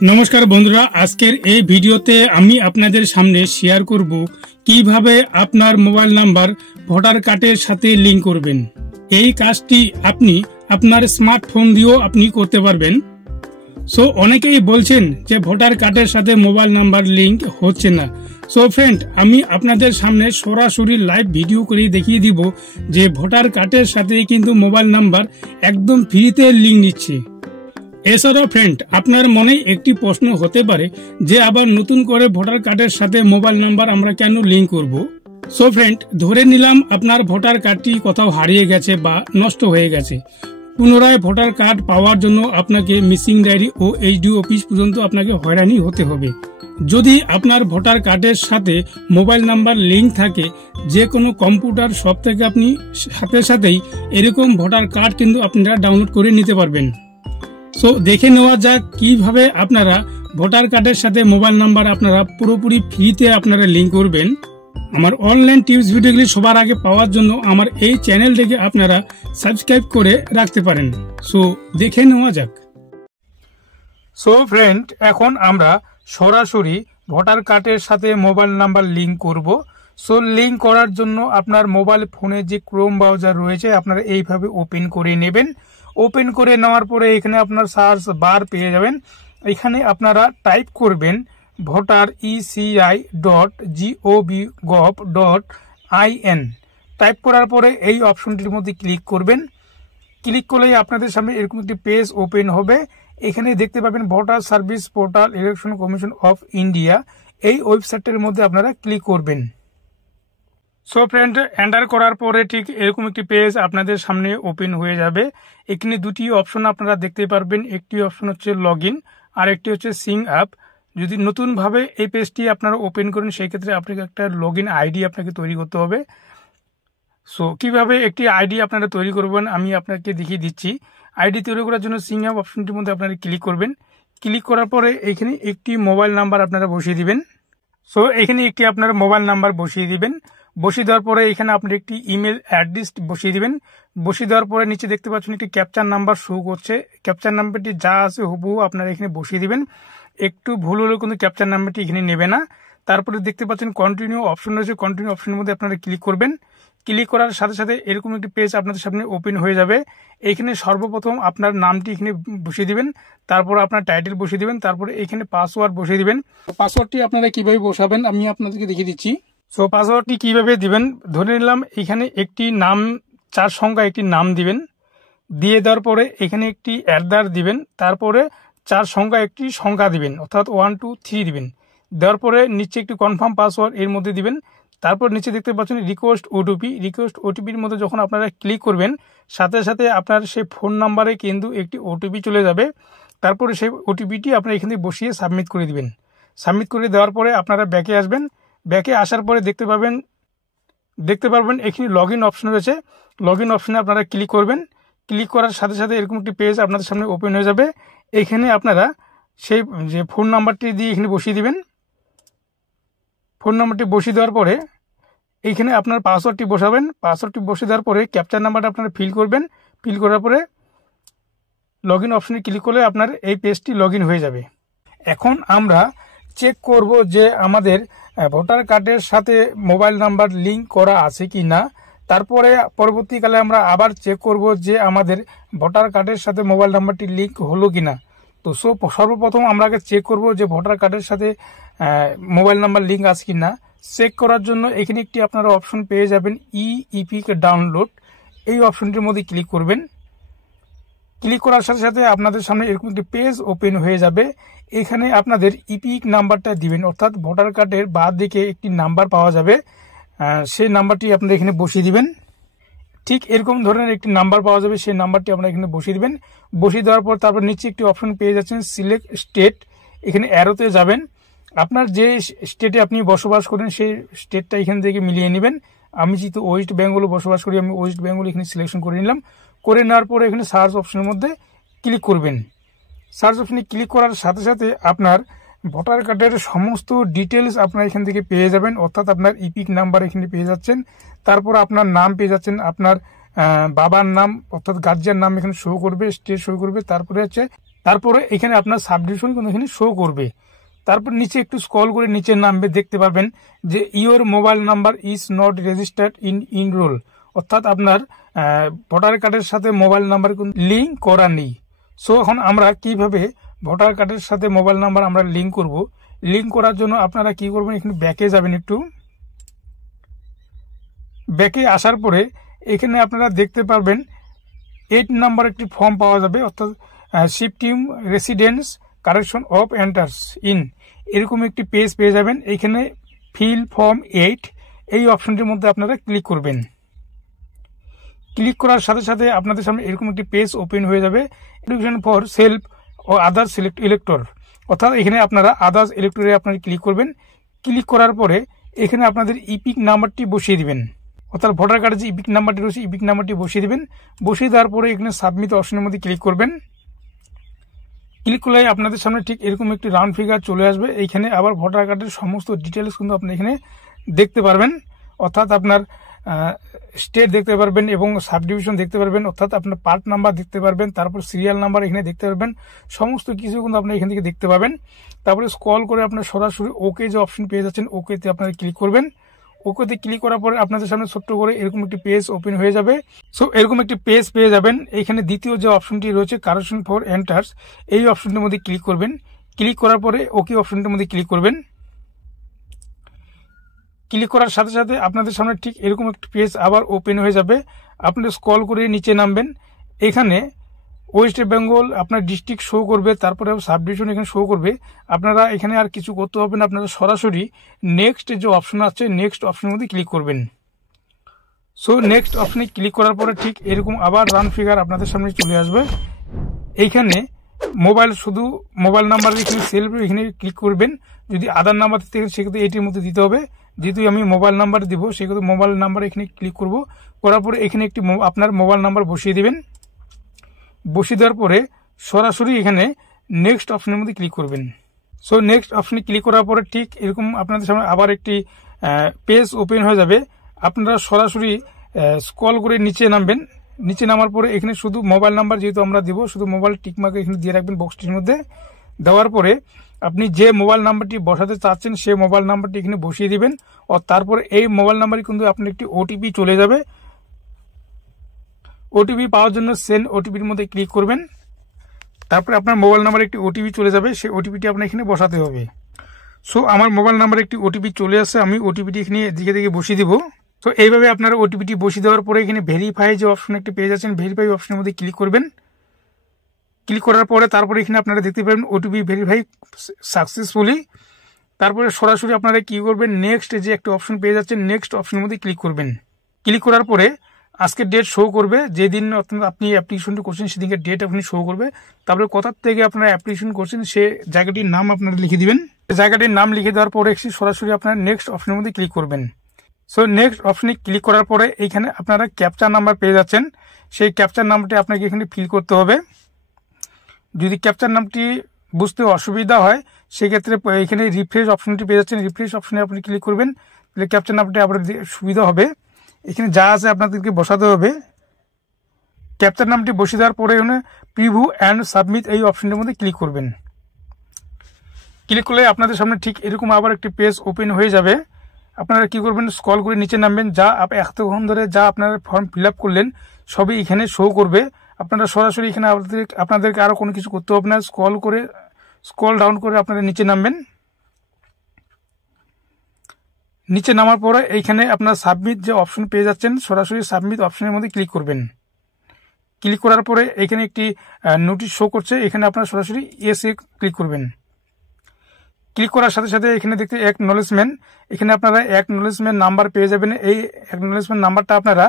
নমস্কার বন্ধুরা, আজকের এই ভিডিওতে আমি আপনাদের সামনে শেয়ার করব কিভাবে আপনার মোবাইল নাম্বার ভোটার কার্ডের সাথে লিংক করবেন। এই কাজটি আপনি আপনার স্মার্টফোন দিয়েও আপনি করতে পারবেন। সো অনেকেই বলছেন যে ভোটার কার্ডের সাথে মোবাইল নাম্বার লিংক হচ্ছে না। সো ফ্রেন্ড, আমি আপনাদের সামনে সরাসরি লাইভ ভিডিও করে দেখিয়ে দিব যে ভোটার কার্ডের সাথে কিন্তু মোবাইল নাম্বার একদম ফ্রিতে লিংক নিচ্ছে। এছাড়াও ফ্রেন্ড, আপনার মনে একটি প্রশ্ন হতে পারে যে আবার নতুন করে ভোটার কার্ডের সাথে মোবাইল নাম্বার আমরা কেন লিংক করব। সো ফ্রেন্ড, ধরে নিলাম আপনার ভোটার কার্ডটি কোথাও হারিয়ে গেছে বা নষ্ট হয়ে গেছে। পুনরায় ভোটার কার্ড পাওয়ার জন্য আপনাকে মিসিং ডায়েরি ও এইচডি অফিস পর্যন্ত আপনাকে হয়রানি হতে হবে। যদি আপনার ভোটার কার্ডের সাথে মোবাইল নাম্বার লিংক থাকে, যে কোনো কম্পিউটার শপ থেকে আপনি সাথে সাথেই এরকম ভোটার কার্ড কিন্তু আপনারা ডাউনলোড করে নিতে পারবেন। সো দেখে নেওয়া যাক কিভাবে আপনারা ভোটার কার্ডের সাথে মোবাইল নাম্বার আপনারা পুরোপুরি ফ্রিতে আপনারা লিংক করবেন। আমার অনলাইন টিপস ভিডিওগুলি সবার আগে পাওয়ার জন্য আমার এই চ্যানেলটিকে আপনারা সাবস্ক্রাইব করে রাখতে পারেন। সো দেখে নেওয়া যাক। সো ফ্রেন্ড, এখন আমরা সরাসরি ভোটার কার্ডের সাথে মোবাইল নাম্বার লিংক করব। সো লিংক করার জন্য আপনার মোবাইল ফোনে যে ক্রোম ব্রাউজার রয়েছে আপনারা এইভাবে ওপেন করে নেবেন। ওপেন করে নেওয়ার পরে এখানে আপনার সার্চ বার পেয়ে যাবেন। এখানে আপনারা টাইপ করবেন voter.eci.gov.in। টাইপ করার পরে এই অপশনটির মধ্যে ক্লিক করবেন। ক্লিক করলেই আপনাদের সামনে এরকম একটি পেজ ওপেন হবে। এখানে দেখতে পাবেন voter service portal election commission of India. এই ওয়েবসাইটের মধ্যে আপনারা ক্লিক করবেন। সো ফ্রেন্ড, এন্টার করার পরে ঠিক এরকম একটি পেজ আপনাদের সামনে ওপেন হয়ে যাবে। এখানে দুটি অপশন আপনারা দেখতে পারবেন। একটি অপশন হচ্ছে লগ ইন আর একটি হচ্ছে সিং আপ। যদি নতুনভাবে এই পেজটি আপনারা ওপেন করেন সেই ক্ষেত্রে আপনাকে একটা লগ ইন আইডি আপনাকে তৈরি করতে হবে। সো কিভাবে একটি আইডি আপনারা তৈরি করবেন আমি আপনাকে দেখিয়ে দিচ্ছি। আইডি তৈরি করার জন্য সিং আপ অপশনটির মধ্যে আপনারা ক্লিক করবেন। ক্লিক করার পরে এখানে একটি মোবাইল নাম্বার আপনারা বসিয়ে দিবেন। সো এখানে একটি আপনার মোবাইল নাম্বার বসিয়ে দিবেন। বসিয়ে দেওয়ার পরে এখানে আপনি একটি ইমেল অ্যাড্রেস বসিয়ে দিবেন। বসিয়ে দেওয়ার পরে নিচে দেখতে পাচ্ছেন একটি ক্যাপচার নাম্বার শো করছে। ক্যাপচার নাম্বারটি যা আছে হুবহু আপনারা এখানে বসিয়ে দিবেন। একটু ভুল হলেও কিন্তু ক্যাপচার নাম্বারটি এখানে নেবে না। তারপরে দেখতে পাচ্ছেন কন্টিনিউ অপশন রয়েছে। কন্টিনিউ অপশনের মধ্যে আপনারা ক্লিক করবেন। ক্লিক করার সাথে সাথে এরকম একটি পেজ আপনাদের সামনে ওপেন হয়ে যাবে। এখানে সর্বপ্রথম আপনার নামটি এখানে বসিয়ে দিবেন, তারপর আপনার টাইটেল বসিয়ে দিবেন, তারপরে এখানে পাসওয়ার্ড বসিয়ে দিবেন। পাসওয়ার্ডটি আপনারা কিভাবে বসাবেন আমি আপনাদেরকে দেখিয়ে দিচ্ছি। সো পাসওয়ার্ডটি কিভাবে দিবেন, ধরে নিলাম এখানে একটি নাম 4 সংখ্যা একটি নাম দিবেন। দিয়ে দেওয়ার পরে এখানে একটি অ্যাডার দিবেন, তারপরে 4 সংখ্যা একটি সংখ্যা দিবেন, অর্থাৎ 1 2 3 দিবেন। দেওয়ার পরে নিচে একটি কনফার্ম পাসওয়ার্ড এর মধ্যে দিবেন। তারপর নিচে দেখতে পাচ্ছেন রিকোয়েস্ট ওটিপি। রিকোয়েস্ট ওটিপির মধ্যে যখন আপনারা ক্লিক করবেন সাথে সাথে আপনার সেই ফোন নাম্বারে কিন্তু একটি ওটিপি চলে যাবে। তারপরে সেই ওটিপিটি আপনারা এখানে বসিয়ে সাবমিট করে দিবেন। সাবমিট করে দেওয়ার পরে আপনারা ব্যাকে আসবেন। ব্যাকে আসার পরে দেখতে পারবেন এখানে লগ ইন অপশন রয়েছে। লগ ইন অপশনে আপনারা ক্লিক করবেন। ক্লিক করার সাথে সাথে এরকম একটি পেজ আপনাদের সামনে ওপেন হয়ে যাবে। এখানে আপনারা সেই যে ফোন নাম্বারটি দিয়ে এখানে বসিয়ে দিবেন। ফোন নাম্বারটি বসিয়ে দেওয়ার পরে এইখানে আপনার পাসওয়ার্ডটি বসাবেন। পাসওয়ার্ডটি বসিয়ে দেওয়ার পরে ক্যাপচার নাম্বারটা আপনারা ফিল করবেন। ফিল করার পরে লগ ইন অপশনে ক্লিক করলে আপনার এই পেজটি লগ ইন হয়ে যাবে। এখন আমরা চেক করব যে আমাদের ভোটার কার্ডের সাথে মোবাইল নাম্বার লিংক করা আছে কি না। তারপরে পরবর্তীকালে আমরা আবার চেক করব যে আমাদের ভোটার কার্ডের সাথে মোবাইল নাম্বারটি লিংক হলো কিনা। তো সর্বপ্রথম আমরা আগে চেক করব যে ভোটার কার্ডের সাথে মোবাইল নাম্বার লিংক আছে কিনা। চেক করার জন্য এখানে একটি আপনারা অপশন পেয়ে যাবেন ইপিক ডাউনলোড। এই অপশনটির মধ্যে ক্লিক করবেন। ক্লিক করার সাথে সাথে আপনাদের সামনে এরকম একটি পেজ ওপেন হয়ে যাবে। এখানে আপনাদের ইপিক নাম্বারটা দিবেন, অর্থাৎ ভোটার কার্ডের বাদ দিকে একটি নাম্বার পাওয়া যাবে, সেই নাম্বারটি আপনারা এখানে বসিয়ে দিবেন। ঠিক এরকম ধরনের একটি নাম্বার পাওয়া যাবে, সেই নাম্বারটি আপনারা এখানে বসিয়ে দিবেন। বসিয়ে দেওয়ার পর তারপর নিচে একটি অপশন পেয়ে যাচ্ছেন সিলেক্ট স্টেট। এখানে অ্যারোতে যাবেন। আপনার যে স্টেটে আপনি বসবাস করেন সেই স্টেটটা এখান থেকে মিলিয়ে নেবেন। আমি যেহেতু ওয়েস্ট বেঙ্গলে বসবাস করি, আমি ওয়েস্ট বেঙ্গল এখানে সিলেকশন করে নিলাম। করে নেওয়ার পরে এখানে সার্চ অপশনের মধ্যে ক্লিক করবেন। সার্চ অপশনে ক্লিক করার সাথে সাথে আপনার ভোটার কার্ডের সমস্ত ডিটেলস আপনারা এখান থেকে পেয়ে যাবেন, অর্থাৎ আপনার ইপিক নাম্বার এখানে পেয়ে যাচ্ছেন। তারপর আপনার নাম পেয়ে যাচ্ছেন, আপনার বাবার নাম অর্থাৎ গার্জিয়ান নাম এখানে শো করবে, স্টেট শো করবে। তারপরে এখানে আপনার সাবডিভিশন কিন্তু এখানে শো করবে। তারপর নিচে একটু স্ক্রল করে নিচে নামবে, দেখতে পারবেন যে your mobile number is not registered in roll, অর্থাৎ আপনার ভোটার কার্ডের সাথে মোবাইল নাম্বার লিঙ্ক করা নেই। সো এখন আমরা কিভাবে ভোটার কার্ডের সাথে মোবাইল নাম্বার আমরা লিঙ্ক করব, লিঙ্ক করার জন্য আপনারা কি করবেন, এখানে ব্যাকে যাবেন। একটু ব্যাকে আসার পরে এখানে আপনারা দেখতে পারবেন 8 নাম্বার একটি ফর্ম পাওয়া যাবে, অর্থাৎ shifting residence correction of enters in, এরকম একটি পেজ পেয়ে যাবেন। এখানে ফিল ফর্ম 8 এই অপশনটির মধ্যে আপনারা ক্লিক করবেন। ক্লিক করার সাথে সাথে আপনাদের সামনে এরকম একটি পেজ ওপেন হয়ে যাবে, এডুকেশন ফর সেলফ ও আদার্স ইলেক্টর, অর্থাৎ এখানে আপনারা আদার্স ইলেক্টরে আপনারা ক্লিক করবেন। ক্লিক করার পরে এখানে আপনাদের ইপিক নাম্বারটি বসিয়ে দিবেন, অর্থাৎ ভোটার কার্ডে যে ইপিক নাম্বারটি রয়েছে ইপিক নাম্বারটি বসিয়ে দিবেন। বসিয়ে দেওয়ার পরে এখানে সাবমিট অপশনের মধ্যে ক্লিক করবেন। ক্লিক করলে আপনাদের সামনে ঠিক এরকম একটি রাউন্ড ফিগার চলে আসবে। এইখানে আবার ভোটার কার্ডের সমস্ত ডিটেলস কিন্তু আপনি এখানে দেখতে পারবেন, অর্থাৎ আপনার স্টেট দেখতে পারবেন এবং সাব ডিভিশন দেখতে পারবেন, অর্থাৎ আপনার পার্ট নাম্বার দেখতে পারবেন, তারপর সিরিয়াল নাম্বার এখানে দেখতে পারবেন, সমস্ত কিছু কিন্তু আপনি এখান থেকে দেখতে পাবেন। তারপরে স্ক্রল করে আপনার সরাসরি ওকে যে অপশন পেয়ে যাচ্ছেন ওকেতে আপনারা ক্লিক করবেন। ওকেতে ক্লিক করার পরে আপনাদের সামনে ছোট্ট করে এরকম একটি পেজ ওপেন হয়ে যাবে। সো এরকম একটি পেজ পেয়ে যাবেন। এখানে দ্বিতীয় যে অপশনটি রয়েছে কারেকশন ফর এন্টার্স, এই অপশনটির মধ্যে ক্লিক করবেন। ক্লিক করার পরে ওকে অপশনটির মধ্যে ক্লিক করবেন। ক্লিক করার সাথে সাথে আপনাদের সামনে ঠিক এরকম একটি পেজ আবার ওপেন হয়ে যাবে। আপনি স্ক্রল করে নিচে নামবেন, এখানে ওয়েস্ট বেঙ্গল আপনার ডিস্ট্রিক্ট শো করবে, তারপরে সাব ডিভিশন এখানে শো করবে। আপনারা এখানে আর কিছু করতে হবে না, আপনারা সরাসরি নেক্সট যে অপশন আছে নেক্সট অপশনের মধ্যে ক্লিক করবেন। সো নেক্সট অপশনে ক্লিক করার পরে ঠিক এরকম আবার রান ফিগার আপনাদের সামনে চলে আসবে। এইখানে শুধু মোবাইল নাম্বার এখানে সেলফ এখানে ক্লিক করবেন। যদি আধার নাম্বার থেকে সেক্ষেত্রে এটির মধ্যে দিতে হবে, যেহেতু আমি মোবাইল নাম্বার দিব সেক্ষেত্রে মোবাইল নাম্বার এখানে ক্লিক করব। করার পরে এখানে একটি আপনার মোবাইল নাম্বার বসিয়ে দিবেন। বসিয়ে দেওয়ার পরে সরাসরি এখানে নেক্সট অপশনের মধ্যে ক্লিক করবেন। সো নেক্সট অপশনে ক্লিক করার পরে ঠিক এরকম আপনাদের সামনে আবার একটি পেজ ওপেন হয়ে যাবে। আপনারা সরাসরি স্ক্রল করে নিচে নামবেন। নিচে নামার পরে এখানে শুধু মোবাইল নাম্বার যেহেতু আমরা দিব, শুধু মোবাইল টিকমার্ক এখানে দিয়ে রাখবেন বক্সটির মধ্যে। দেওয়ার পরে আপনি যে মোবাইল নাম্বারটি বসাতে চাচ্ছেন সেই মোবাইল নাম্বারটি এখানে বসিয়ে দিবেন। ও তারপরে এই মোবাইল নাম্বারে কিন্তু আপনার একটি ওটিপি চলে যাবে। ওটিপি পাওয়ার জন্য সেন্ড ওটিপির মধ্যে ক্লিক করবেন। তারপরে আপনার মোবাইল নাম্বারে একটি ওটিপি চলে যাবে, সেই ওটিপিটি আপনার এখানে বসাতে হবে। সো আমার মোবাইল নাম্বারে একটি ওটিপি চলে আসছে, আমি ওটিপিটি এখানে দিকে দিকে বসিয়ে দিব। তো এইভাবে আপনারা ওটিপিটি বসিয়ে দেওয়ার পরে এখানে ভেরিফাই যে অপশন একটি পেয়ে যাচ্ছেন, ভেরিফাই অপশনের মধ্যে ক্লিক করবেন। ক্লিক করার পরে তারপরে এখানে আপনারা দেখতে পাবেন ওটিপি ভেরিফাই সাকসেসফুলি। তারপরে সরাসরি আপনারা কি করবেন, নেক্সট যে একটা অপশন পেয়ে যাচ্ছেন নেক্সট অপশনের মধ্যে ক্লিক করবেন। ক্লিক করার পরে আজকে ডেট শো করবে, যেদিন আপনি অ্যাপ্লিকেশনটি করছেন সেদিনকে ডেট আপনি শো করবে। তারপরে কোথার থেকে আপনারা অ্যাপ্লিকেশন করছেন সে জায়গাটির নাম আপনারা লিখে দিবেন। জায়গাটির নাম লিখে দেওয়ার পরে সরাসরি আপনারা নেক্সট অপশনের মধ্যে ক্লিক করবেন। সো নেক্সট অপশনে ক্লিক করার পরে এখানে আপনারা ক্যাপচার নাম্বার পেয়ে যাচ্ছেন, সেই ক্যাপচার নাম্বারটি আপনাকে এখানে ফিল করতে হবে। যদি ক্যাপচার নামটি বুঝতে অসুবিধা হয় সেক্ষেত্রে এখানে রিফ্রেশ অপশনটি পেয়ে যাচ্ছেন, রিফ্রেশ অপশনে আপনি ক্লিক করবেন, তাহলে ক্যাপচার নামটি আপনার সুবিধা হবে। এখানে যা আছে আপনাদেরকে বসাতে হবে। ক্যাপচার নামটি বসিয়ে দেওয়ার পরে এখানে প্রিভিউ অ্যান্ড সাবমিট এই অপশনটির মধ্যে ক্লিক করবেন। ক্লিক করলে আপনাদের সামনে ঠিক এরকম আবার একটি পেজ ওপেন হয়ে যাবে। আপনারা কি করবেন, স্ক্রল করে নিচে নামবেন। যা এতক্ষণ ধরে যা আপনারা ফর্ম ফিল আপ করলেন সবই এখানে শো করবে। আপনারা সরাসরি এখানে আপনাদেরকে আরো কোনো কিছু করতে হবে না, স্ক্রল ডাউন করে আপনারা নিচে নামবেন। নিচে নামার পরে এইখানে আপনার সাবমিট যে অপশন পেয়ে যাচ্ছেন, সরাসরি সাবমিট অপশনের মধ্যে ক্লিক করবেন। ক্লিক করার পরে এখানে একটি নোটিশ শো করছে, এখানে আপনারা সরাসরি ইয়েসে ক্লিক করবেন। ক্লিক করার সাথে সাথে এখানে দেখতে অ্যাকনলেজমেন্ট, এখানে আপনারা অ্যাকনলেজমেন্ট নাম্বার পেয়ে যাবেন। এই অ্যাকনলেজমেন্ট নাম্বারটা আপনারা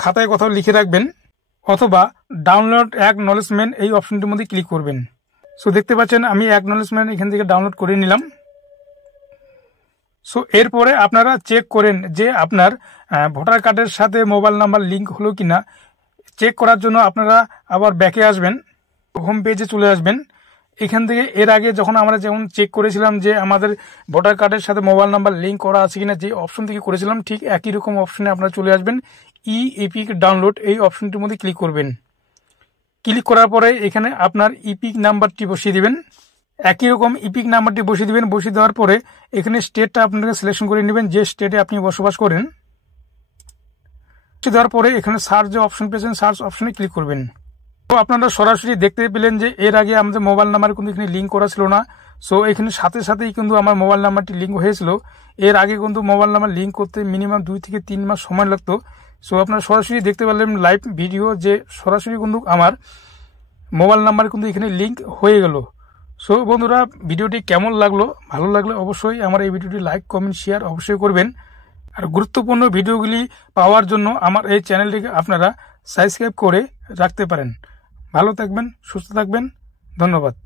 খাতায় কোথাও লিখে রাখবেন অথবা ডাউনলোড অ্যাকনলেজমেন্ট এই অপশনটির মধ্যে ক্লিক করবেন। সো দেখতে পাচ্ছেন আমি অ্যাকনলেজমেন্ট এখান থেকে ডাউনলোড করে নিলাম। সো এরপরে আপনারা চেক করেন যে আপনার ভোটার কার্ডের সাথে মোবাইল নাম্বার লিঙ্ক হলো কিনা। চেক করার জন্য আপনারা আবার ব্যাকে আসবেন, হোম পেজে চলে আসবেন। এখান থেকে এর আগে যখন আমরা যেমন চেক করেছিলাম যে আমাদের ভোটার কার্ডের সাথে মোবাইল নাম্বার লিঙ্ক করা আছে কিনা, যে অপশন থেকে করেছিলাম ঠিক একই রকম অপশনে আপনারা চলে আসবেন। ই এপিক ডাউনলোড এই অপশনটির মধ্যে ক্লিক করবেন। ক্লিক করার পরে এখানে আপনার ইপিক নাম্বারটি বসিয়ে দিবেন। একই রকম ইপিক নাম্বারটি বসিয়ে দিবেন। বসিয়ে দেওয়ার পরে এখানে স্টেটটা আপনাকে সিলেকশন করে নেবেন, যে স্টেটে আপনি বসবাস করেন। বসিয়ে দেওয়ার পরে এখানে সার্চ যে অপশন পেয়েছেন, সার্চ অপশনে ক্লিক করবেন। তো আপনারা সরাসরি দেখতে পেলেন যে এর আগে আমাদের মোবাইল নাম্বার কিন্তু এখানে লিঙ্ক করা ছিল না। সো এখানে সাথে সাথেই কিন্তু আমার মোবাইল নাম্বারটি লিঙ্ক হয়েছিল। এর আগে কিন্তু মোবাইল নাম্বার লিঙ্ক করতে মিনিমাম 2 থেকে 3 মাস সময় লাগতো। সো আপনারা সরাসরি দেখতে পারলেন লাইভ ভিডিও যে সরাসরি কিন্তু আমার মোবাইল নাম্বার কিন্তু এখানে লিঙ্ক হয়ে গেল। সো বন্ধুরা, ভিডিওটি কেমন লাগলো? ভালো লাগলে অবশ্যই আমার এই ভিডিওটি লাইক, কমেন্ট, শেয়ার অবশ্যই করবেন। আর গুরুত্বপূর্ণ ভিডিওগুলি পাওয়ার জন্য আমার এই চ্যানেলটিকে আপনারা সাবস্ক্রাইব করে রাখতে পারেন। ভালো থাকবেন, সুস্থ থাকবেন। ধন্যবাদ।